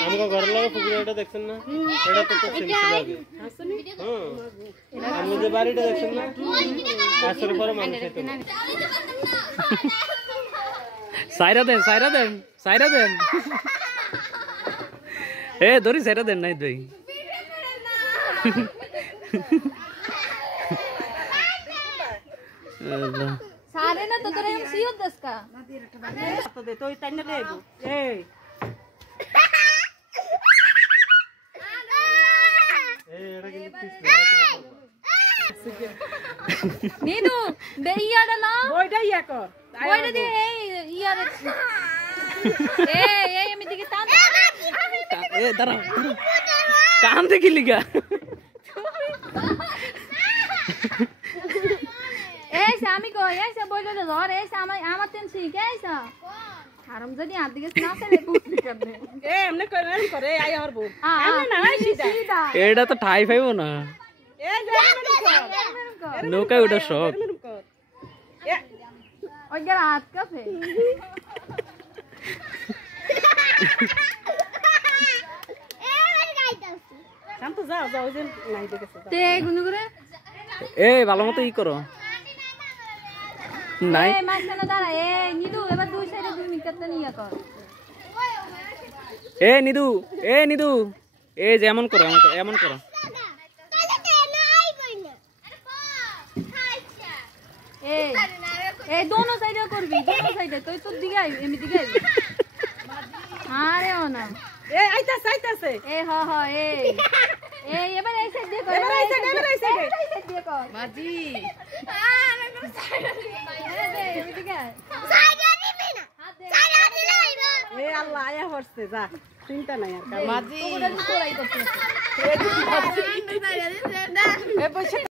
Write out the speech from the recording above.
हमको घर लगे फुकरा এটা দেখছেন না এটা তো সিম্পল লাগে হ্যাঁ मुझे বাড়িটা দেখছেন না আসলে পরে মানুষ এটা সাইরা দেন এ ধরি সাইরা দেন নাই ভাই আল্লাহ सारे ना तो तेरे हम सीओ दस का तो दे तो इतने ले गो ए এটা কিন্তু नीनू बे ইয়াটা না বইটা ইয়া কর বইটা দে এই ইয়ার এই আমি দিকে টান এ দাঁড়া কান দেখি লিগা এই স্বামী কই এই সব বইটা ধর এই আমার আমার তেন শিখে আইছা হারাম যদি হাত দিকে না সে পুষ্টি করবে এ এমনে করে আই আর বউ এমনে না সিধা এটা তো ঠাই পাইবো না এ জানি কর নৌকা ওটা শখ কর এ ওই গের হাত কাফে শান্ত যাও যাও যে নাই দেখেছ তে গুনু করে এ ভালো মতো ই করো নাই এই মাঝখানে দাঁড়া এই নিদু এবার দুই সাইডে 2 মিনিট করতে নিয়ে কর এ নিদু এ যেমন করো এমন করো এই এই দোনো সাইডে করবি দোনো সাইডে তুই তোর দিকে আই এমনি দিকে আই আরে ও না এ আইতাছে এ হ হ এই এবার এই সাইড দিয়ে কর এবার এই সাইড দিয়ে কর মাজি এমনি দিকে আয় এ আল্লাহ আয়া হচ্ছে যা চিন্তা নাই আর মাজি ওটা তোরাই করছিস এ বসে